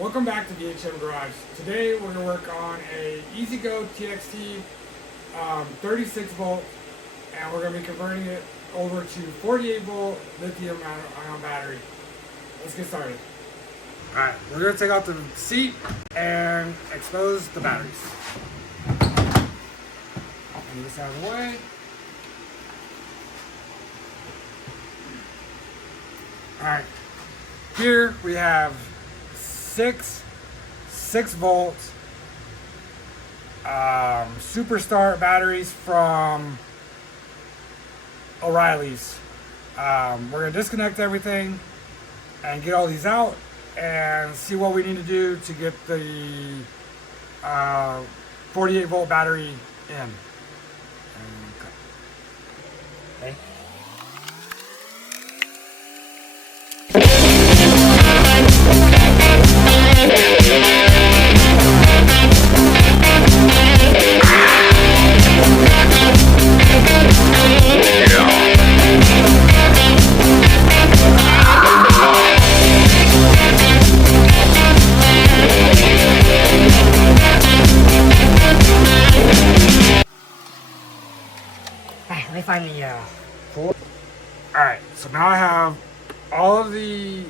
Welcome back to DHM Garage. Today we're going to work on a EZGO TXT 36 volt, and we're going to be converting it over to 48 volt lithium ion battery. Let's get started. Alright, we're going to take out the seat and expose the batteries. Move this out of the way. Alright, here we have six volt Superstar batteries from O'Reilly's. We're going to disconnect everything and get all these out and see what we need to do to get the 48 volt battery in. Okay. Let me find the port. Alright, so now I have all of the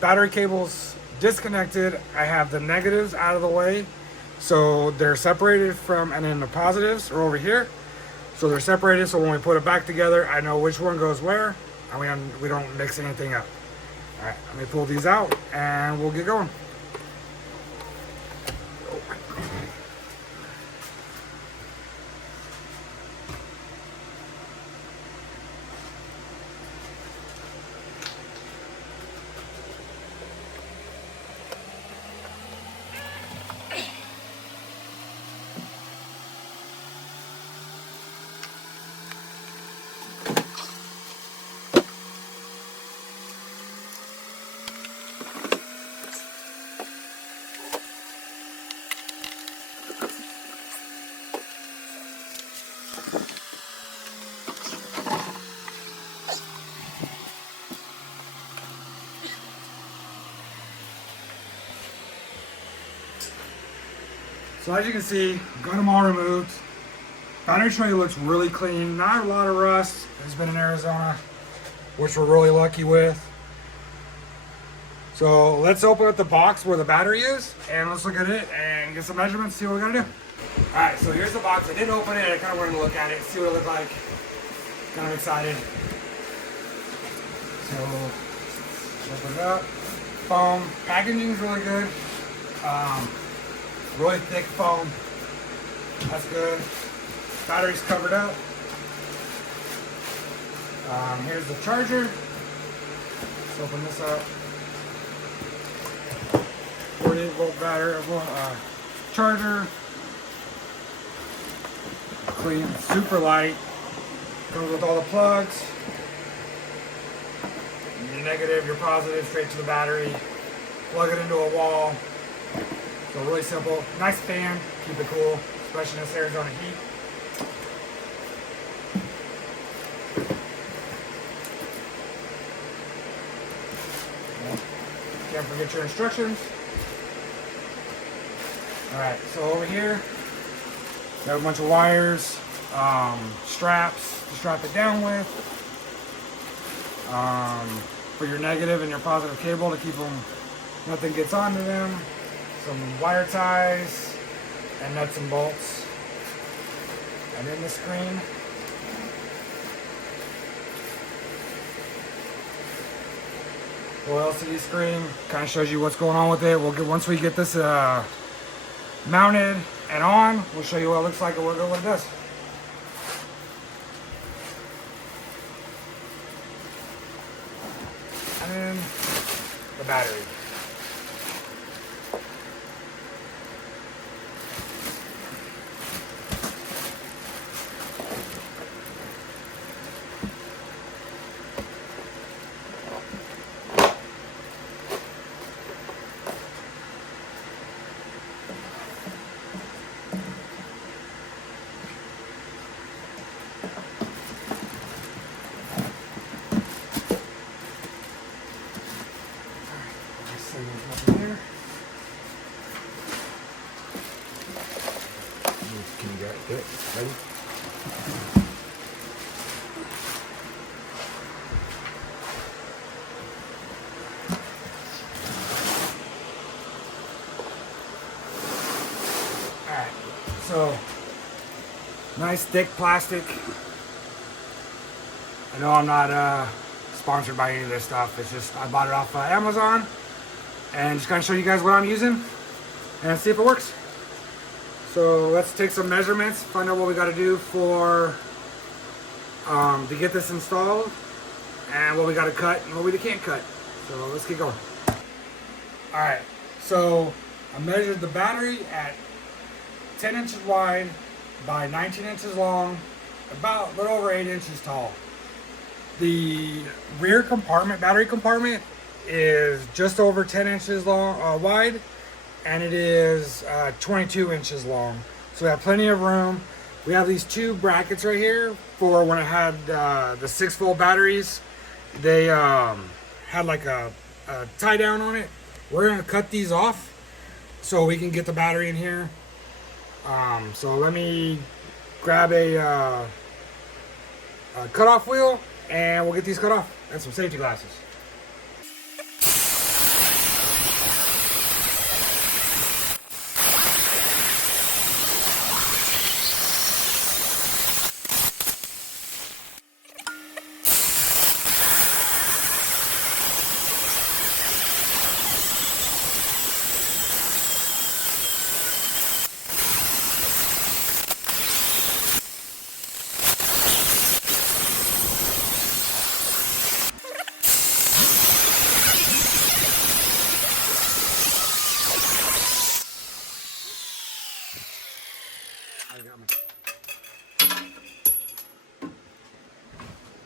battery cables disconnected. I have the negatives out of the way, so they're separated from, and then the positives are over here. So they're separated, so when we put it back together, I know which one goes where, and we don't mix anything up. Alright, let me pull these out and we'll get going. So as you can see, got them all removed. Battery tray looks really clean, not a lot of rust. It's been in Arizona, which we're really lucky with. So let's open up the box where the battery is, and let's look at it and get some measurements, see what we gotta do. All right, so here's the box. I didn't open it, I kind of wanted to look at it, see what it looked like. Kind of excited. So, open it up. Foam, packaging's really good. Really thick foam. That's good. Battery's covered up. Here's the charger. Let's open this up. 48 volt battery, charger. Clean, super light. Comes with all the plugs. Your negative, your positive, straight to the battery. Plug it into a wall. So really simple. Nice fan, keep it cool, especially in this Arizona heat. Can't forget your instructions. Alright, so over here, we have a bunch of wires, straps to strap it down with, for your negative and your positive cable to keep them, nothing gets onto them. Some wire ties and nuts and bolts, and then the screen. Little LCD screen kind of shows you what's going on with it. Once we get this mounted and on, we'll show you what it looks like and what it does. And then the battery. Ready? Alright, so nice thick plastic. I know I'm not sponsored by any of this stuff. It's just I bought it off Amazon and just kind of show you guys what I'm using and see if it works. So let's take some measurements, find out what we got to do for to get this installed, and what we got to cut and what we can't cut. So let's get going. All right, so I measured the battery at 10 inches wide by 19 inches long, about a little over 8 inches tall. The rear compartment, battery compartment, is just over 10 inches long, wide, and it is 22 inches long. So we have plenty of room. We have these two brackets right here for when I had the 6-volt batteries. They had like a tie down on it. We're gonna cut these off so we can get the battery in here. So let me grab a cutoff wheel and we'll get these cut off, and some safety glasses.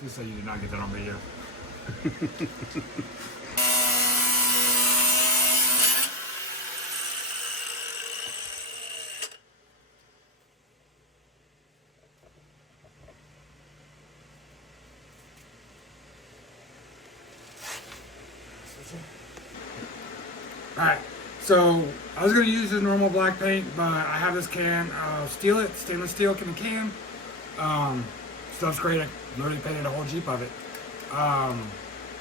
Please say you did not get that on video. Alright, so I was going to use the normal black paint, but I have this can of stainless steel can. Stuff's great. I literally painted a whole Jeep of it.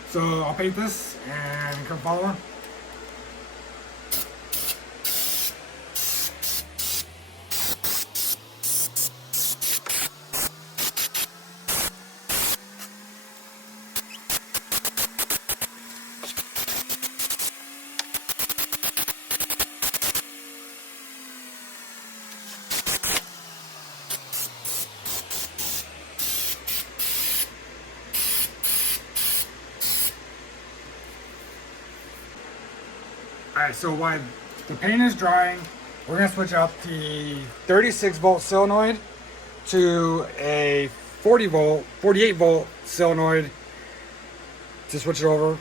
So I'll paint this and come follow. Alright, so while the paint is drying, we're going to switch out the 36 volt solenoid to a 48 volt solenoid to switch it over to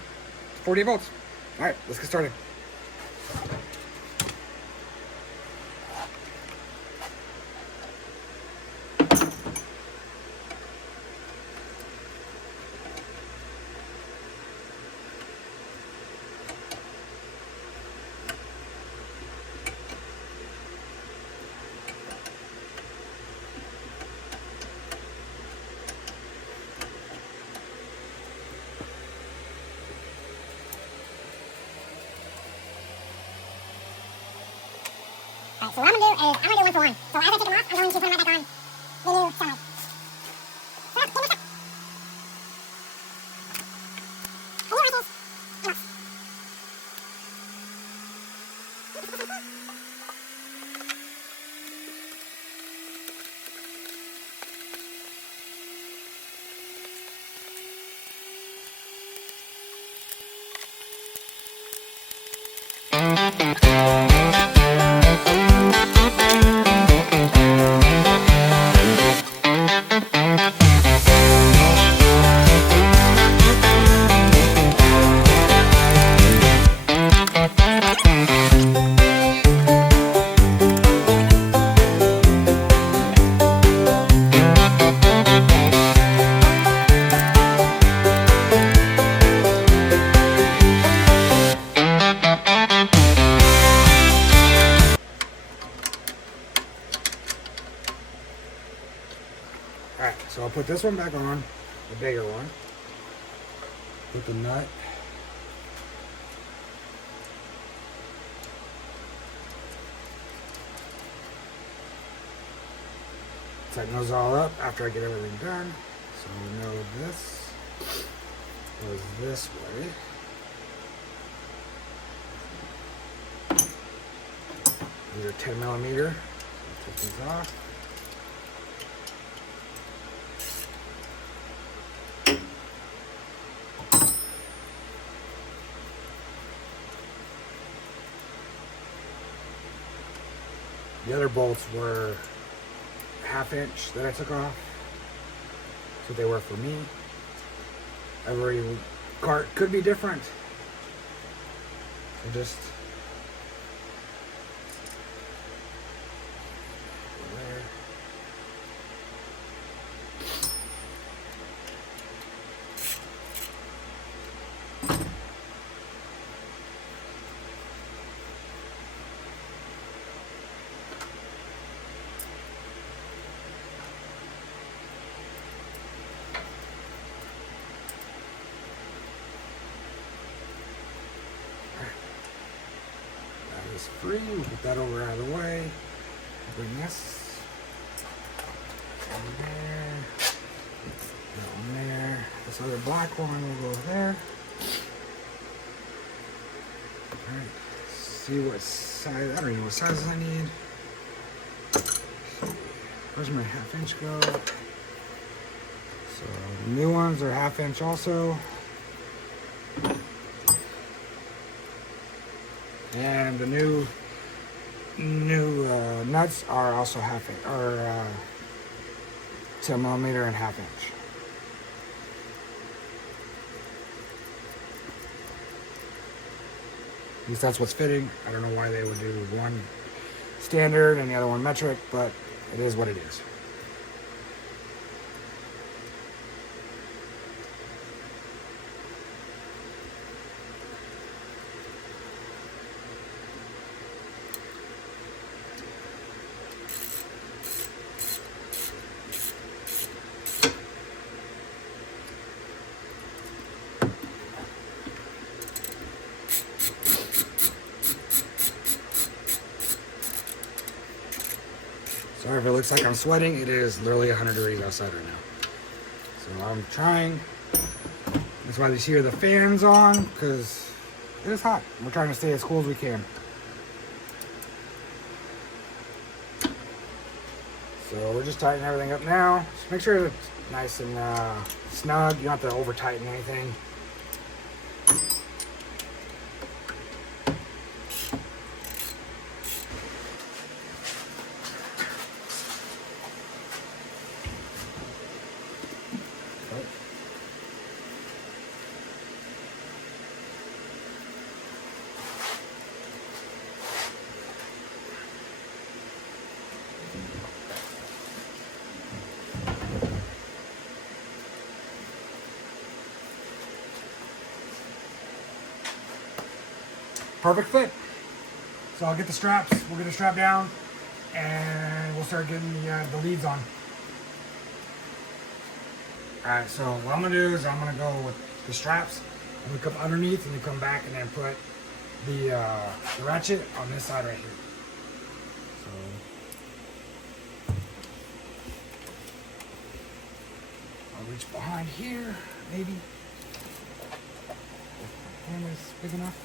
48 volts. Alright, let's get started. Alright, so what I'm going to do is, I'm going to do one for one. So as I take them off, I'm going to put them right back on the new side. So, give me a sec. The new rifles. Come on. So I'll put this one back on, the bigger one. Put the nut. Tighten those all up after I get everything done. So we know this goes this way. These are 10 millimeter. Take these off. The other bolts were 1/2 inch that I took off. That's what they were for me. Every cart could be different. So just there. That is free. We'll put that over out of the way. Bring this in there. That one there. This other black one will go there. Alright. See what size. I don't know what sizes I need. Where's my 1/2 inch go? So the new ones are 1/2 inch also. And the new nuts are also 1/2 inch, or 10 millimeter and 1/2 inch. At least that's what's fitting. I don't know why they would do one standard and the other one metric, but it is what it is. Sorry if it looks like I'm sweating. It is literally 100 degrees outside right now. So I'm trying. That's why you hear the fans on, because it is hot. We're trying to stay as cool as we can. So we're just tightening everything up now. Just make sure it's nice and snug. You don't have to over tighten anything. Perfect fit. So I'll get the straps, we'll get the strap down, and we'll start getting the leads on. Alright, so what I'm going to do is I'm going to go with the straps, and we come underneath, and you come back and then put the ratchet on this side right here. So I'll reach behind here, maybe. If my camera's big enough.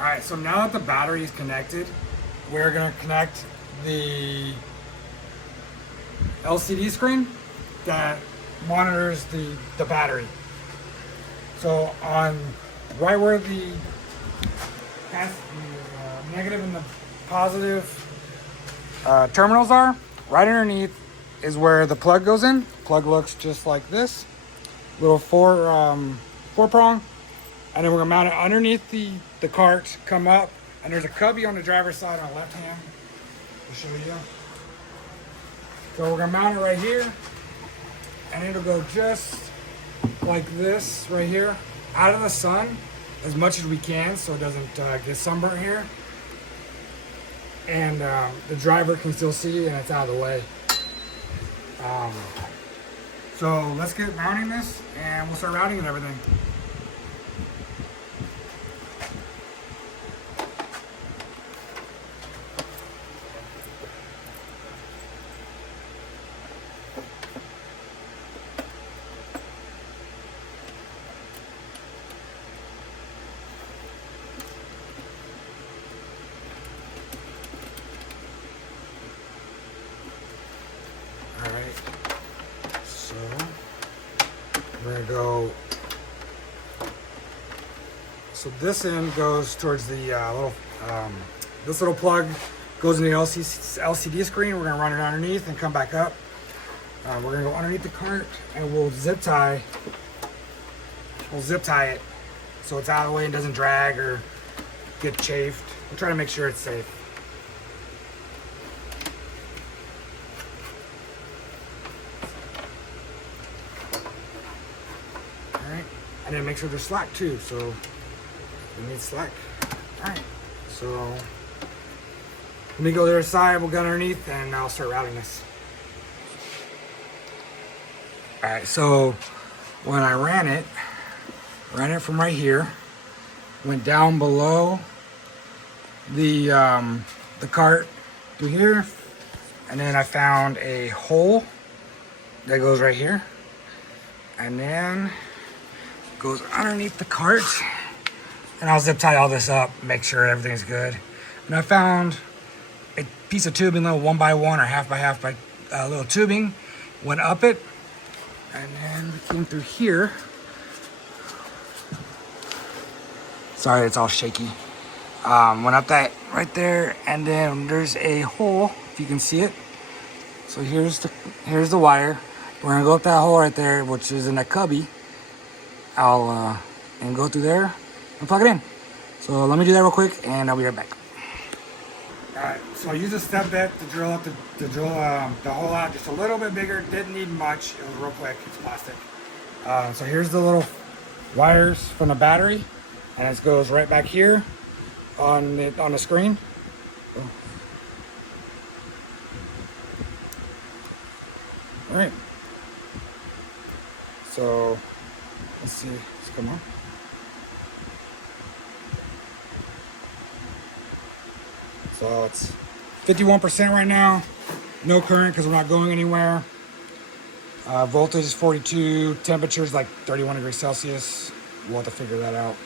Alright, so now that the battery is connected, we're going to connect the LCD screen that monitors the battery. So on right where the negative and the positive terminals are, right underneath is where the plug goes in. Plug looks just like this. Little four prong. And then we're gonna mount it underneath the cart, come up, and there's a cubby on the driver's side on the left hand. I'll show you. So we're gonna mount it right here, and it'll go just like this right here, out of the sun as much as we can so it doesn't get sunburnt here. And the driver can still see and it's out of the way. So let's get mounting this and we'll start routing and everything. Alright, so we're gonna go, so this end goes towards the this little plug goes in the LCD screen. We're gonna run it underneath and come back up. We're gonna go underneath the cart and we'll zip tie it so it's out of the way and doesn't drag or get chafed. We'll try to make sure it's safe. And then make sure there's slack too, so we need slack. Alright, so let me go to the other side, we'll go underneath, and I'll start routing this. Alright, so when I ran it from right here, went down below the cart through here, and then I found a hole that goes right here, and then goes underneath the cart, and I'll zip tie all this up, make sure everything's good. And I found a piece of tubing, little 1x1 or half by half by little tubing, went up it, and then we came through here. Sorry, it's all shaky. Went up that right there, and then there's a hole, if you can see it. So here's the wire. We're gonna go up that hole right there, which is in that cubby. And go through there and plug it in. So let me do that real quick and I'll be right back. Alright, so I used a step bit to drill up the hole out just a little bit bigger. Didn't need much, it was real quick, it's plastic. So here's the little wires from the battery, and it goes right back here on the screen. Alright, so let's see, let's come on. So it's 51% right now. No current because we're not going anywhere. Voltage is 42. Temperature is like 31 degrees Celsius. We'll have to figure that out.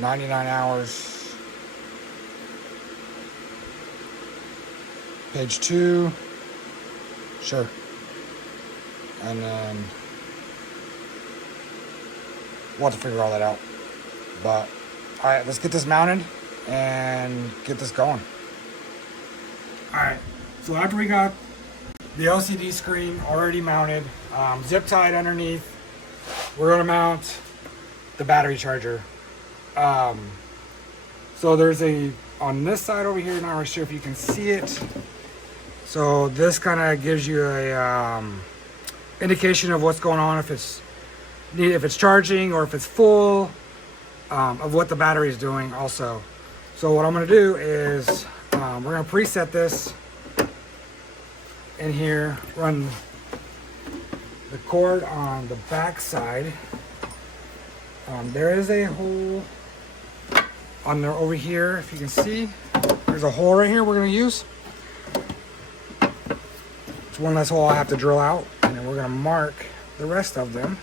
99 hours. Page 2. Sure. And then we'll have to figure all that out. But all right, let's get this mounted and get this going. All right, so after we got the LCD screen already mounted, zip tied underneath, we're gonna mount the battery charger. So there's on this side over here, not really sure if you can see it. So this kind of gives you a indication of what's going on, if it's charging or if it's full, of what the battery is doing also. So what I'm going to do is we're going to preset this in here, run the cord on the back side. There is a hole on there over here, if you can see. There's a hole right here we're going to use. It's one less hole I have to drill out, and then we're going to mark the rest of them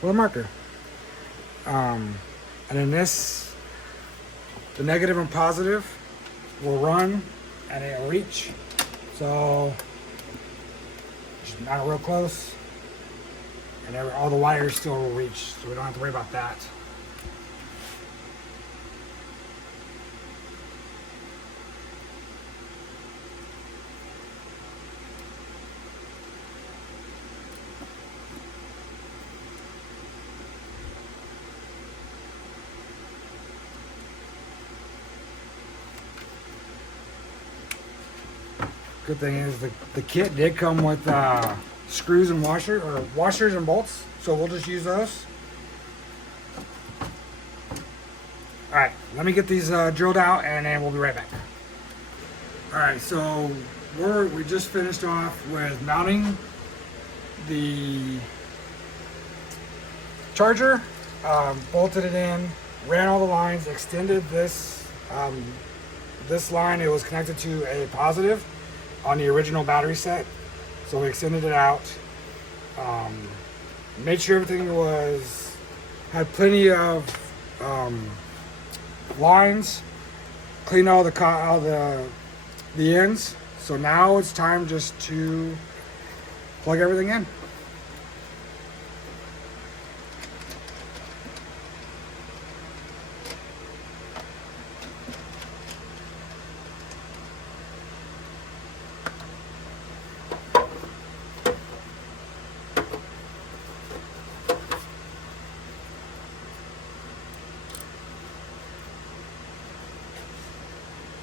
with a marker. And then the negative and positive will run and it'll reach. So just mount it real close, and all the wires still will reach, so we don't have to worry about that. Good thing is the kit did come with screws and washers and bolts, so we'll just use those. All right, let me get these drilled out, and then we'll be right back. All right, so we just finished off with mounting the charger, bolted it in, ran all the lines, extended this line. It was connected to a positive on the original battery set, so we extended it out, made sure everything had plenty of lines, cleaned all the ends. So now it's time just to plug everything in.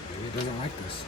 Maybe it doesn't like this.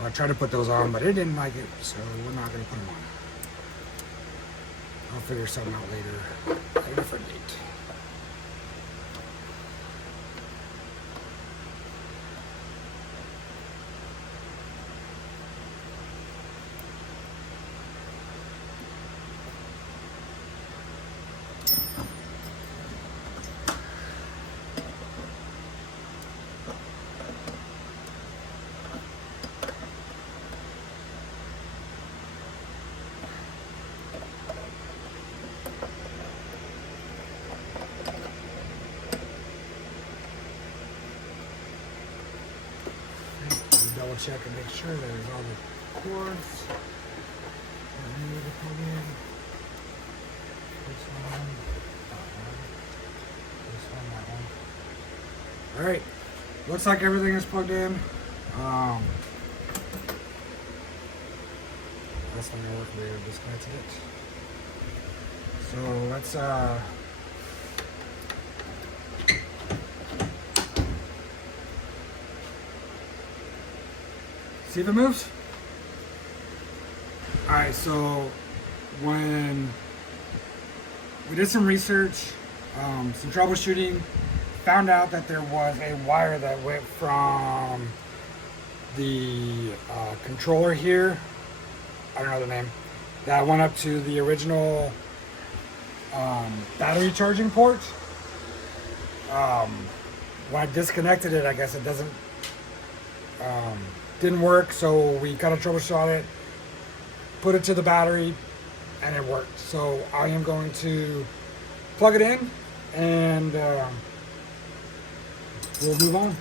I tried to put those on, but it didn't like it, so we're not going to put them on. I'll figure something out later at a different date. Double check and make sure there's all the cords that we need to plug in. This one, that one. Alright, looks like everything is plugged in. That's not gonna work. We disconnected it. So let's see if it moves. Alright, so when we did some research, some troubleshooting, found out that there was a wire that went from the controller here, I don't know the name, that went up to the original battery charging port. When I disconnected it, I guess it didn't work, so we kind of troubleshot it, put it to the battery, and it worked. So I am going to plug it in, and we'll move on.